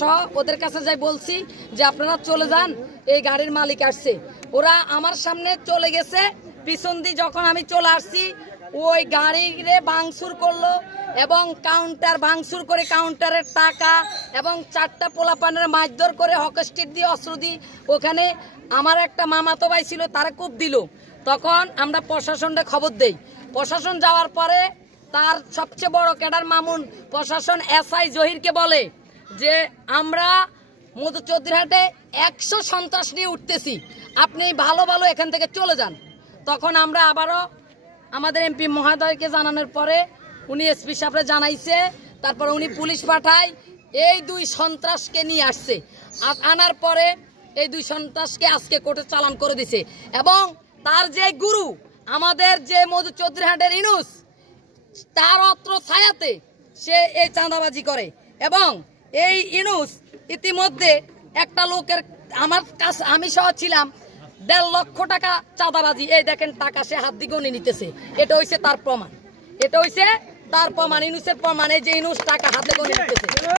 সহ ওদের কাছে যাই বলছি যে আপনারা চলে যান, এই গাড়ির মালিক আসছে। ওরা আমার সামনে চলে গেছে, পিছন দিয়ে যখন আমি চলে আসছি ওই গাড়িরে ভাঙচুর করলো এবং কাউন্টার ভাঙচুর করে কাউন্টারের টাকা এবং 4টা পোলাপানের মারধর করে হকস্টিক দিয়ে অস্ত্র দিয়ে ওখানে আমার একটা মামাতো ভাই ছিল তারা কূপ দিল। তখন আমরা প্রশাসনকে খবর দেই। প্রশাসন যাওয়ার পরে তার সবচেয়ে বড় ক্যাডার মামুন প্রশাসন এসআই জহিরকে বলে যে আমরা মধুচৌধুরীহাটে 100 সন্ত্রাস নিয়ে উঠতেছি, আপনি ভালো ভালো এখান থেকে চলে যান। তখন আমরা আবারও আমাদের এমপি মহোদয়কে জানানোর পরে উনি এসপি সাহেবরে জানাইছে, তারপরে উনি পুলিশ পাঠায় এই 2 সন্ত্রাসকে নিয়ে আসছে। আনার পরে এই 2 সন্ত্রাসকে আজকে কোর্টে চালান করে দিছে এবং তার যে গুরু আমাদের যে মধুচৌধুরীহাটের ইনুস তার অত্র ছায়াতে সে এই চাঁদাবাজি করে এবং এই ইনুস ইতিমধ্যে একটা লোকের আমার কাছে আমি সহ ছিলাম 1.5 লক্ষ টাকা চাঁদাবাজি, এই দেখেন টাকা সে হাত দিয়ে গণে নিতেছে। এটা হইছে তার প্রমাণ, এটা হইছে তার প্রমাণ, ইনুসের প্রমাণ, এই যে ইনুস টাকা হাতে গণে নিতেছে।